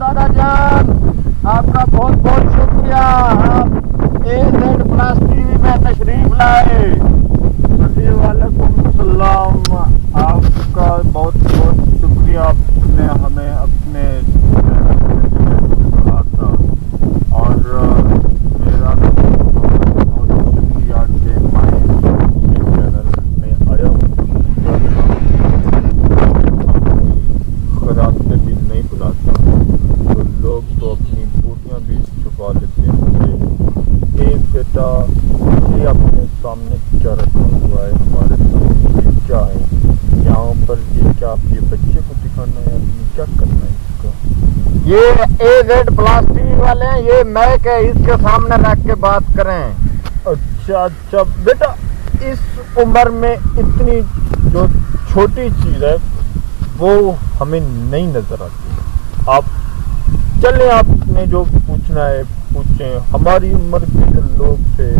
दादा जान, आपका बहुत बहुत शुक्रिया। आप AZ प्लस टीवी में तशरीफ लाए। जी वालेकुम सलाम। आपका बहुत बहुत शुक्रिया, आपने हमें अपने कहा था। और मेरा बहुत शुक्रिया कि मैं इस चैनल में आया हूँ। खराब से भी नहीं बुलाता तो लोग तो अपनी बूटियाँ भी छुपा लेते हैं मुझे। एक बेटा ये अपने सामने क्या रखा हुआ है, हमारे सामने क्या है यहाँ पर? ये क्या आप ये बच्चे को दिखाना है? आपने क्या करना है इसका? ये AZ प्लस टीवी वाले हैं, ये मैक है, इसके सामने रख के बात करें। अच्छा अच्छा बेटा, इस उम्र में इतनी जो छोटी चीज़ है वो हमें नहीं नजर आती। आप चले, आपने जो पूछना है पूछें। हमारी उम्र के जो लोग थे,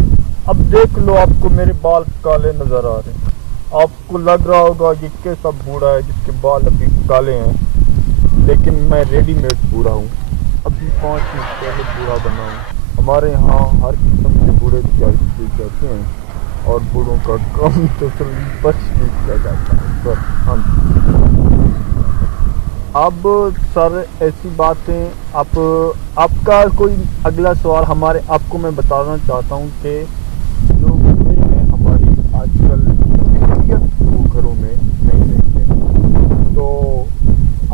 अब देख लो, आपको मेरे बाल काले नजर आ रहे हैं। आपको लग रहा होगा ये कैसा बूढ़ा है जिसके बाल अभी काले हैं, लेकिन मैं रेडीमेड बूढ़ा हूँ। अभी 5 मिनट पहले बूढ़ा बना हूँ। हमारे यहाँ हर किस्म के बूढ़े दिखाई दे जाते हैं और बूढ़ों का काम तो सिर्फ बस भी किया जाता है। पर हम अब सर ऐसी बातें आपका कोई अगला सवाल हमारे आपको मैं बताना चाहता हूँ कि जो बूढ़े हैं हमारी आजकल वो घरों में नहीं रहते, तो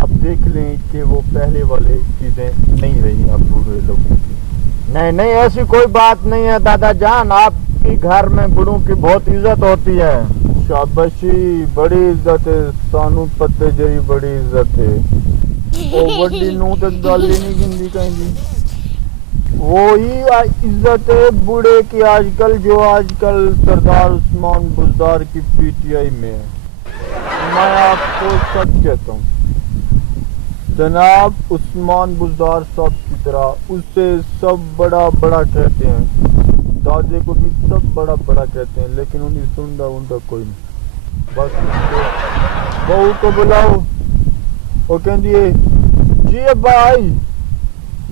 आप देख लें कि वो पहले वाले चीज़ें नहीं रही अब बूढ़े लोगों की। नहीं नहीं, ऐसी कोई बात नहीं है दादा जान, आपकी घर में बूढ़ों की बहुत इज्जत होती है। शाबाशी, बड़ी इज्जत है, सानू पत्ते जरी बड़ी इज्जत है। ओ बड़ी नू तो गल ही नहीं गिनती कहीं। वो ही इज्जत है बूढ़े की आजकल, जो आजकल सरदार उस्मान बुजदार की PTI में है। मैं आपको सच कहता हूँ, जनाब उस्मान बुजदार साहब की तरह उससे सब बड़ा बड़ा कहते हैं, दादे को भी सब बड़ा बड़ा कहते हैं, लेकिन उन्हें सुनता उनका कोई नहीं। बस बहू को बुलाओ, वो कहती है जी अब्बा आई,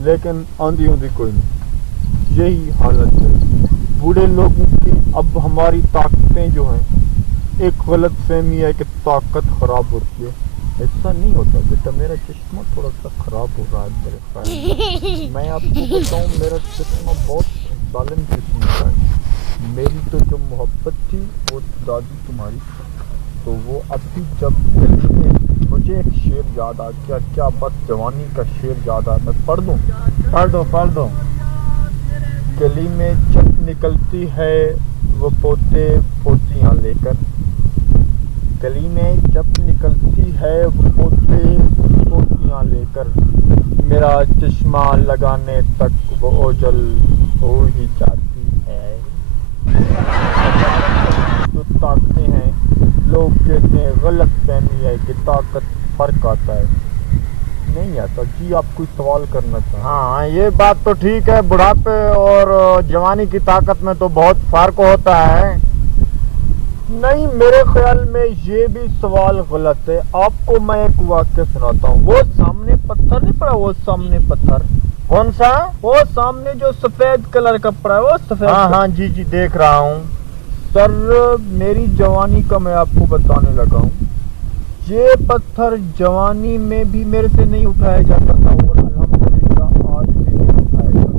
लेकिन आंधी आंधी कोई नहीं। यही हालत है बूढ़े लोगों की। अब हमारी ताकतें जो हैं, एक गलत फहमी है कि ताकत खराब होती है। ऐसा नहीं होता बेटा, मेरा चश्मा थोड़ा सा खराब हो रहा है मेरे ख्याल। मैं आपको बताऊं, मेरा चश्मा बहुत जालिम किस्म का है। मेरी तो जो मोहब्बत थी वो दादी तुम्हारी, तो वो अभी जब गली में, मुझे एक शेर याद आ गया, क्या बस जवानी का शेर याद आ, मैं पढ़ दो। गली में जब निकलती है वो पोते पोतियाँ लेकर, गली में जब निकलती है वो पोते पोतियाँ लेकर, मेरा चश्मा लगाने तक वो ओझल हो ही जाती है। जो ताकतें हैं, लोग कहते हैं गलत फहमी है कि ताकत फर्क आता है, नहीं आता। जी आप कोई सवाल करना चाहें? हाँ ये बात तो ठीक है, बुढ़ापे और जवानी की ताकत में तो बहुत फर्क होता है। नहीं, मेरे ख्याल में ये भी सवाल गलत है। आपको मैं एक वाक्य सुनाता हूँ। वो सामने पत्थर नहीं पड़ा, वो सामने पत्थर, कौन सा? वो सामने जो सफेद कलर का पड़ा है, वो सफेद। हाँ जी देख रहा हूँ। सर मेरी जवानी का मैं आपको बताने लगा हूँ। ये पत्थर जवानी में भी मेरे से नहीं उठाया जाता था और अल्हम्दुलिल्लाह आज भी नहीं उठाया जाता।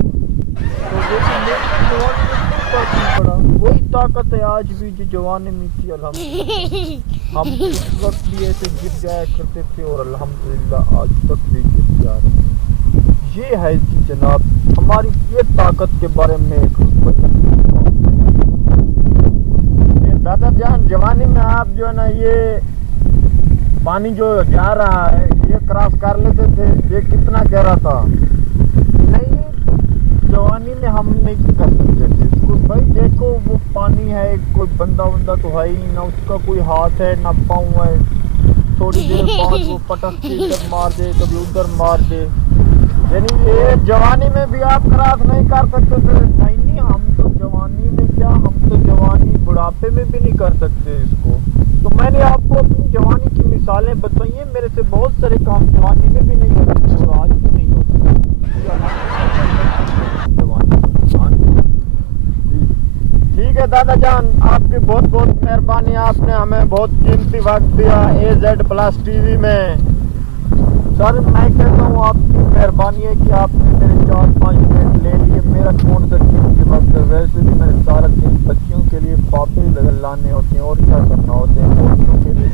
तो मेरी जवानी में कोई फर्क नहीं पड़ा, वही ताकत है आज भी जो जवानी में थी अल्हम्दुलिल्लाह। हम इस वक्त भी ऐसे गिर जाया करते थे और अल्हम्दुलिल्लाह आज तक भी गिर जा रहे हैं। ये है जी जनाब हमारी ये ताकत के बारे में एक दादा जान। जवानी में आप जो है ना, ये पानी जो जा रहा है ये क्रॉस कर लेते थे, ये कितना गहरा था? नहीं, जवानी में हम नहीं कर सकते थे इसको। भाई देखो वो पानी है, कोई बंदा तो है ही ना, उसका कोई हाथ है ना पाँव है। थोड़ी देर बाद वो पटक के इधर मार दे, कभी उधर मार दे। यानी ये जवानी में भी आप क्रॉस नहीं कर सकते थे। नहीं, हम तो जवानी में क्या, हम तो जवानी बुढ़ापे में भी नहीं कर सकते इसको। तो मैंने आपको अपनी जवानी की मिसालें बताई हैं। मेरे से बहुत सारे काम जवानी में भी नहीं होते और आज भी नहीं होते। ٹھیک ہے دادا جان، آپ کی بہت بہت مہربانی، آپ نے ہمیں بہت قیمتی وقت دیا AZ+ TV میں۔ سر میں کہتا ہوں آپ کی مہربانی ہے کہ آپ نے میرے 4-5 منٹ لے لیے، میرا کون سا قیمتی وقت ہے، ویسے بھی میں سارا دن بچیوں کے لیے پاپڑی لانے ہوتے ہیں اور کیا کرنا ہوتے ہیں، بچوں کے لیے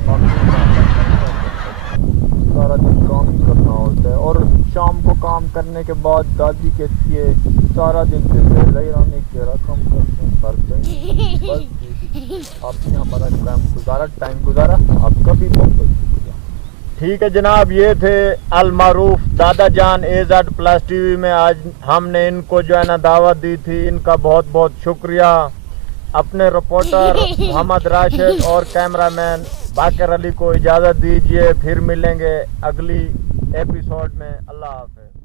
سارا دن کام ہی کرنا ہوتا ہے، اور شام کو کام کرنے کے بعد دادی کہتی ہے سارا دن سے رہنے کے رقم کرتے ہیں، بس آپ نے ہمارا ٹائم گزارا، آپ کا بھی بہت بہت شکریہ۔ ٹھیک ہے جناب، یہ تھے المعروف دادا جان AZ+ TV میں، آج ہم نے ان کو جو ہے نا دعوت دی تھی، ان کا بہت بہت شکریہ۔ اپنے رپورٹر محمد راشد اور کیمرہ مین باقر علی کو اجازت دیجیے، پھر ملیں گے اگلی ایپیسوڈ میں، اللہ حافظ۔